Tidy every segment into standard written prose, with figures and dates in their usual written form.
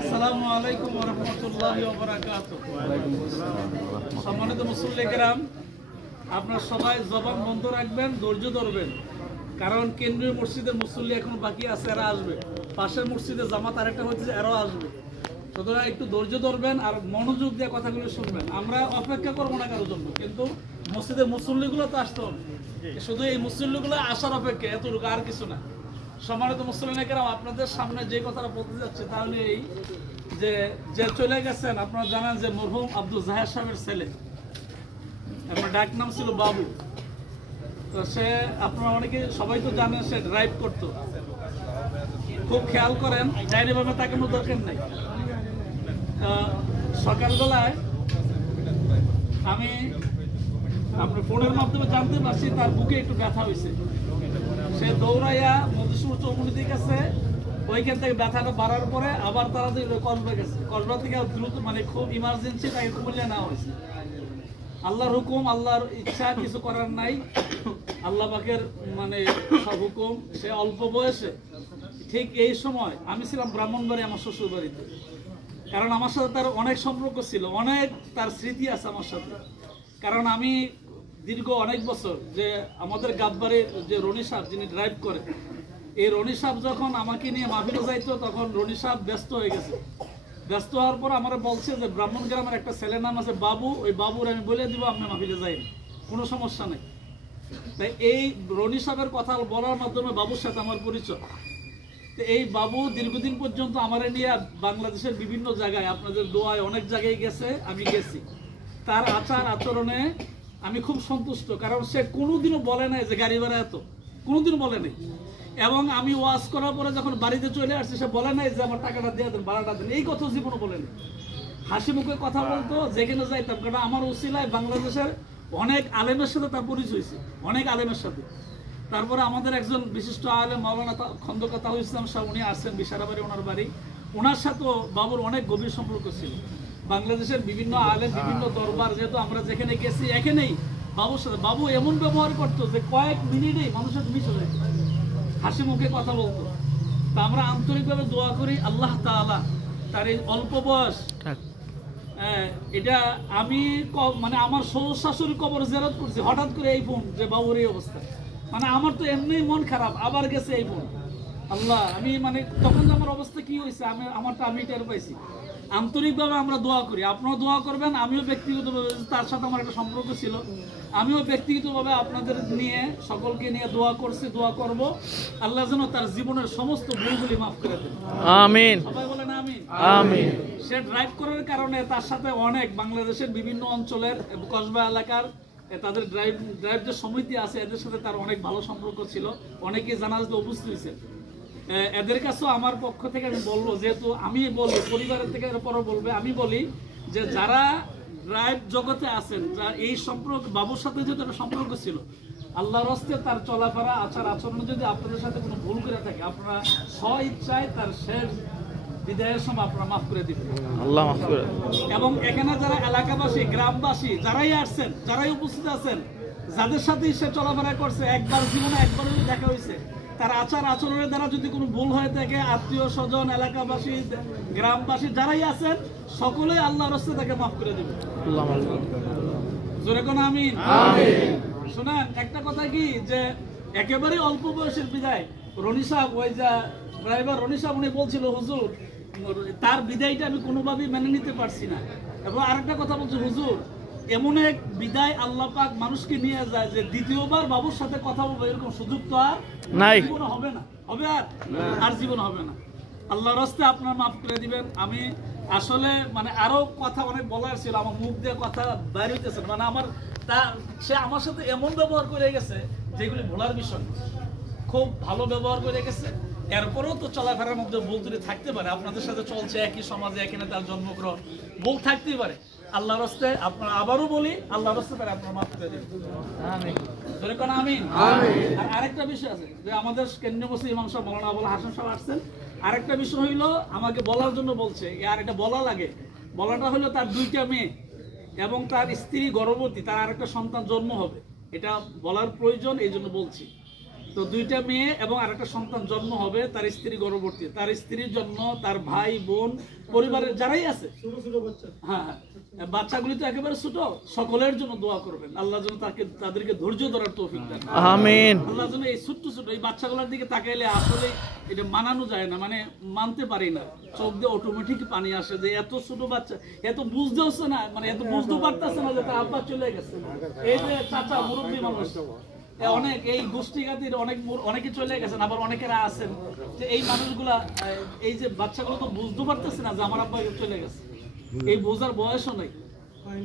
আসসালামু আলাইকুম ওয়া রাহমাতুল্লাহি ওয়া বারাকাতুহু। সম্মানিত মুসল্লি কেরাম, আপনারা সবাই জবান বন্ধ রাখবেন, ধৈর্য ধরবেন, কারণ কেন্দ্রীয় মসজিদের মুসল্লি এখন বাকি আছে, এরা আসবে। পাশের মসজিদে জামাত আরেকটা হচ্ছে, এরাও আসবে। সুতরাং একটু ধৈর্য ধরবেন আর মনোযোগ দিয়ে কথাগুলো শুনবেন। আমরা অপেক্ষা করবো না কারোর জন্য, কিন্তু মসজিদের মুসল্লিগুলো তো আসতে হবে। শুধু এই মুসল্লিগুলো আসার অপেক্ষা, এতটুকু, আর কিছু না। সম্মানিত মুসল্লিরা কেরাম, আপনাদের সামনে যে কথাটা বলতে যাচ্ছে তাহলে এই যে চলে গেছেন, আপনারা জানেন যে মরহুম আব্দুল জাহের সাহেবের ছেলে, আমার ডাক নাম ছিল বাবু। তো সে, আপনারা অনেকে সবাই তো জানেন, সে ড্রাইভ করতো। খুব খেয়াল করেন, ডাইনি ভাবে তাকানোর দরকার নাই। সকালবেলায় আমি আপনার ফোনের মাধ্যমে জানতে পারছি তার বুকে একটু ব্যথা হয়েছে। সে দৌড়াইয়া মধুসূর চৌমুনির কাছে, ওইখান থেকে ব্যথাটা বাড়ার পরে আবার তাড়াতাড়ি কসবা গেছে। কসবা থেকে দ্রুত, মানে খুব ইমার্জেন্সি, তাকে কুমিল্লা নেওয়া হয়েছে। আল্লাহর হুকুম, আল্লাহর ইচ্ছা, কিছু করার নাই। আল্লাহ পাকের মানে সব হুকুম। সে অল্প বয়সে, ঠিক এই সময় আমি ছিলাম ব্রাহ্মণবাড়ি, আমার শ্বশুর বাড়িতে। কারণ আমার সাথে তার অনেক সম্পর্ক ছিল, অনেক তার স্মৃতি আছে আমার সাথে। কারণ আমি দীর্ঘ অনেক বছর, যে আমাদের গাববাড়ির যে রনি সাহেব, যিনি ড্রাইভ করে, এই রনি সাহেব যখন আমাকে নিয়ে মাহফিলে যাইতো, তখন রনি সাহেব ব্যস্ত হয়ে গেছে। ব্যস্ত হওয়ার পর আমার বলছে যে ব্রাহ্মণ গ্রামের একটা ছেলের নাম আছে বাবু, ওই বাবুর আমি বলে দিব, আপনি মাহফিলে যাইনি, কোনো সমস্যা নেই। তাই এই রনি সাহেবের কথা বলার মাধ্যমে বাবুর সাথে আমার পরিচয়। তো এই বাবু দীর্ঘদিন পর্যন্ত আমার নিয়ে বাংলাদেশের বিভিন্ন জায়গায়, আপনাদের দোয়ায় অনেক জায়গায় গেছে, আমি গেছি। তার আচার আচরণে আমি খুব সন্তুষ্ট, কারণ সে কোনোদিনও বলে নাই যে গাড়ি ভাড়া এত, কোনোদিনও বলে নাই। এবং আমি ওয়াজ করার পরে যখন বাড়িতে চলে আসছি, সে বলে নাই যে আমার টাকাটা দিয়ে দেন, ভাড়াটা দেন, এই কথা জীবনও বলে নাই। হাসি মুখে কথা বলতো, যেখানে যাইতাম। কারণ আমার উসিলায় বাংলাদেশের অনেক আলেমের সাথে তার পরিচয় হয়েছে, অনেক আলেমের সাথে। তারপরে আমাদের একজন বিশিষ্ট আলেম মাওলানা খন্দকার তাহির ইসলাম সাহেব, উনি আসছেন বিশারাবাড়ি, ওনার বাড়ি। ওনার সাথেও বাবুর অনেক গভীর সম্পর্ক ছিল। বাংলাদেশের বিভিন্ন আলেম, বিভিন্ন দরবার, যেহেতু আমরা যেখানে গেছি, এখানেই বাবুর সাথে বাবু এমন ব্যবহার করতো যে কয়েক মিনিটেই মানুষের মিশে যেত, হাসি মুখে কথা বলতো। তা আমরা আন্তরিকভাবে দোয়া করি আল্লাহ তাআলা তার এই অল্প বয়স, এটা আমি মানে আমার শ্বশুর শাশুড়ি কবর জিয়ারত করছি, হঠাৎ করে এই ফোন যে বাবুর এই অবস্থা। মানে আমার তো এমনি মন খারাপ, আবার গেছে এই ফোন। আল্লাহ, আমি মানে তখন যে আমার অবস্থা কি হয়েছে, আমি টের পাইছি। আন্তরিকভাবে আমরা দোয়া করি, আপনারা দোয়া করবেন। আমিও ব্যক্তিগতভাবে, তার সাথে আমার একটা সম্পর্ক ছিল, আমিও ব্যক্তিগতভাবে আপনাদের নিয়ে, সকলকে নিয়ে দোয়া করছি, দোয়া করব। আল্লাহ যেন তার জীবনের সমস্ত ভুলগুলি মাফ করে দেন, আমিন। সবাই বলেন আমিন, আমিন। সে ড্রাইভ করার কারণে তার সাথে অনেক বাংলাদেশের বিভিন্ন অঞ্চলের, কসবা এলাকার তাদের ড্রাইভ যে সমিতি আছে, এদের সাথে তার অনেক ভালো সম্পর্ক ছিল। অনেকে জানাজাতে উপস্থিত হয়েছে। এদের কাছেও আমার পক্ষ থেকে আমি বলবো, যেহেতু আমি বলি, পরিবারের থেকে পরে বলবে, আমি বলি যে যারা ড্রাইভ জগতে আছেন, যার এই সম্পর্ক বাবুর সাথে যেহেতু একটা সম্পর্ক ছিল, আল্লাহর হস্তে তার চলাফেরা, আচার আচরণ যদি আপনাদের সাথে কোনো ভুল করে থাকে, আপনারা স্ব ইচ্ছায় তার শেষ বিদায়ের সময় আপনারা মাফ করে দিবেন, আল্লাহ মাফ করে। এবং এখানে যারা এলাকাবাসী, গ্রামবাসী, যারাই আসছেন, যারাই উপস্থিত আছেন, যাদের সাথে সে চলাফেরা করছে, একবার জীবনে একবার দেখা হয়েছে, তার আচার আচরণের দ্বারা যদি কোনো ভুল হয়ে থাকে, আত্মীয় স্বজন, এলাকাবাসী, গ্রামবাসী যারাই আছেন, সকলেই আল্লাহর রাস্তায় তাকে মাফ করে দেবে, জোরে কোন আমিন। শোনেন, একটা কথা কি, যে একেবারে অল্প বয়সের বিদায় রনি সাহেব, ওই যে ড্রাইভার রনি সাহেব, উনি বলছিল হুজুর তার বিদায়টা আমি কোনোভাবেই মেনে নিতে পারছি না। এবং আরেকটা কথা বলছে, হুজুর এমন এক বিদায় আল্লাহ পাক মানুষকে নিয়ে যায় যে দ্বিতীয়বার বাবুর সাথে কথা বলবো এরকম সুযোগ তো আর নাই, জীবনে হবে না, হবে আর জীবন হবে না। আল্লাহর রাস্তায় আপনারা মাফ করে দিবেন। আমি আসলে মানে আরো কথা অনেক বলার ছিল, আমার মুখ দিয়ে কথা বাইরে হইতেছে, মানে আমার সে আমার সাথে এমন ব্যবহার করে গেছে যেগুলি ভোলার বিষয়, খুব ভালো ব্যবহার করে গেছে। এরপরেও তো চলাফেরার মধ্যে ভুল ত্রুটি থাকতে পারে, আপনাদের সাথে চলছে একই সমাজে, এখানে তার জন্মগ্রহণ, ভুল থাকতেই পারে। আল্লাহর রাস্তায় আপনারা, আবারও বলি, আল্লাহর রাস্তায় তারা আপনারা মাফ করে দিবেন, আমিন, জোরে কোন আমিন। আর আরেকটা বিষয় আছে, যে আমাদের কেন্দ্রীয় মসজিদ ইমাম সাহেব মাওলানা আবুল হাসান সাহেব আসছেন। আরেকটা বিষয় হইলো, আমাকে বলার জন্য বলছে, আর এটা বলা লাগে, বলাটা হলো তার 2টা মেয়ে এবং তার স্ত্রী গর্ভবতী, তার আরেকটা সন্তান জন্ম হবে, এটা বলার প্রয়োজন, এই জন্য বলছি। তো 2টা মেয়ে এবং আরেকটা সন্তান জন্ম হবে, তার স্ত্রী গর্ভবতী, তার স্ত্রীর জন্য, তার ভাই বোন পরিবারের যারাই আছে, হ্যাঁ বাচ্চাগুলি তো একেবারে ছোট, সকলের জন্য দোয়া করবেন আল্লাহ যেন তাদেরকে ধৈর্য ধরার তৌফিক দেন। আমিন। আল্লাহ যেন এই ছোট্ট ছোট এই বাচ্চাগুলোর দিকে তাকাইলে আসলে এটা মানানো যায় না, মানে মানতে পারি না, চোখ দিয়ে অটোমেটিক পানি আসে যে এত ছোট বাচ্চা, এত বুঝতে হচ্ছে না, মানে এত বুঝতে পারতেছে না যে তার আব্বা চলে গেছে। এই যে চাচা মুরব্বী মানুষ অনেক, এই গোষ্ঠীঘাতির অনেকে চলে গেছেন, আবার অনেকেরা আছেন যে এই মানুষগুলা, এই যে বাচ্চাগুলো তো বুঝতে পারতেছে না যে আমার আব্বা চলে গেছে, এই বোঝার বয়সও নেই।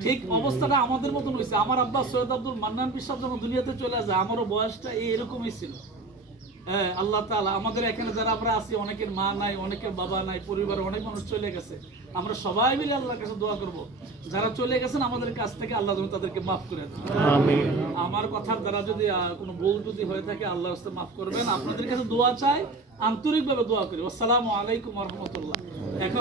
ঠিক অবস্থাটা আমাদের মতন হয়েছে। আমার আব্বা সৈয়দ আব্দুল মান্নান পীর সাহেব যখন দুনিয়াতে চলে যায়, আমারও বয়সটা এরকমই ছিল। হ্যাঁ, আল্লাহ তাআলা আমাদের এখানে যারা আমরা আছি, অনেকের মা নাই, অনেকের বাবা নাই, পরিবারে অনেক মানুষ চলে গেছে, আমরা সবাই মিলে আল্লাহর কাছে দোয়া করব যারা চলে গেছেন আমাদের কাছ থেকে আল্লাহ যেন তাদেরকে মাফ করে দেন। আমিন। আমার কথার দ্বারা যদি কোনো ভুল যদি হয়ে থাকে আল্লাহ রাস্তে মাফ করবেন। আপনাদের কাছে দোয়া চাই, আন্তরিকভাবে দোয়া করি। আসসালামু আলাইকুম ওয়া রাহমাতুল্লাহ। এখন